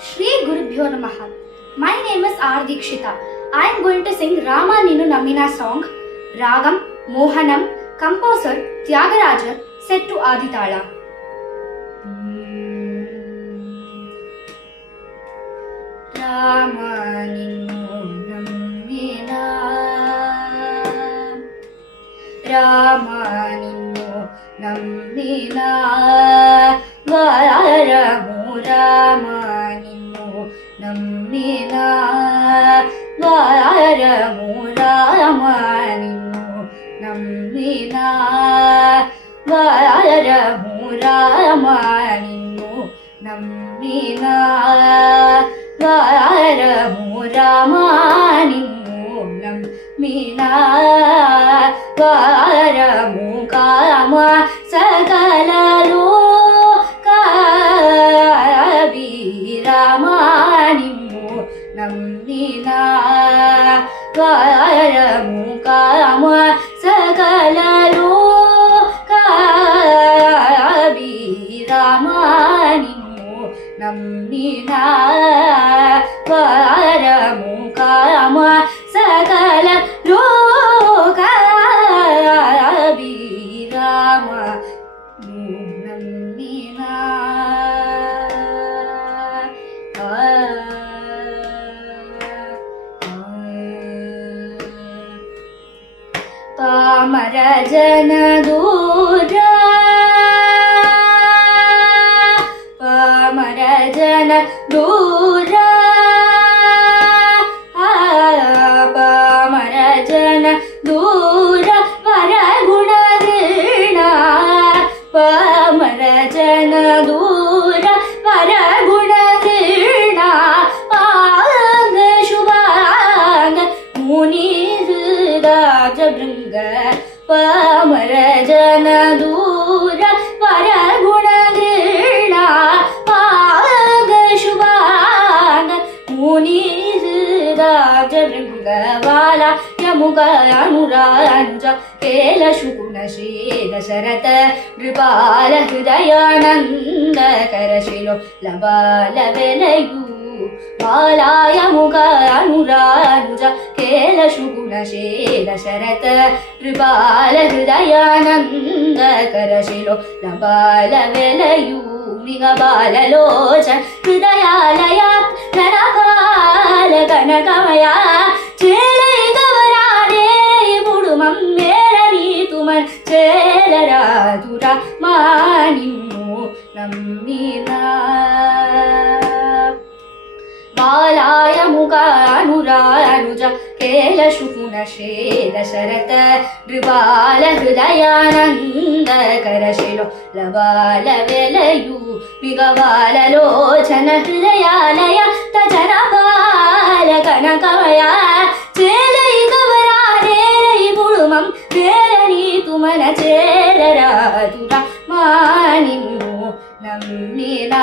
Shri Gurubhyo Namaha. My name is R. Dikshita. I am going to sing Rama Ninu Namina song, Ragam Mohanam, composer Tyagaraja, set to Aditala. Rama Ninu Namina, Rama Ninu Namina, Varamu Rama Namina, Varamu Rama Namina, Varamu Rama Namina, Varamu Rama Namina, Varamu Kama Sakala Namina, Varamu Kama Sakala Loka Abhiramanimu Namina, Varamu Kama Sakala Loka Abhiramanimu Namina. Pamara jana dura, Pamara jana dura, Pamara jana dura, Varaguna Rina, Pamara jana dura, Varaguna Rina, Panga Shubhanga Muni Jabringa, Pamara jana dura, Varaguna Rina, Paga Shubhanga Muni Jabringa, Vala Yamuga Anuranja, Kela Shukuna Sheda Sharata, Dripala Hridayananda Karashilo, Labala Velayu. Valaya Muga Anuranuja, Kela Shuguna Sheda Sharata, Ribala Hridayananda Karashilo, Labala Velayu, Migabala Locha, Hridayalaya, Kanakala Kanakamaya, Chele Gavarane, Budumam Merani Tuman, Chela Radura Manimu Namina. Valaya Muga Anuranuja, Kela Shukuna Sheda Sharata, Dribala Hridayananda Karashilo, Labala Velayu, Migavala Lochana Hridayalaya, Tajanabala Kanakamaya, Chela Gavarane, Budumam, Verani Tumana Chela Radura Manimu Namina.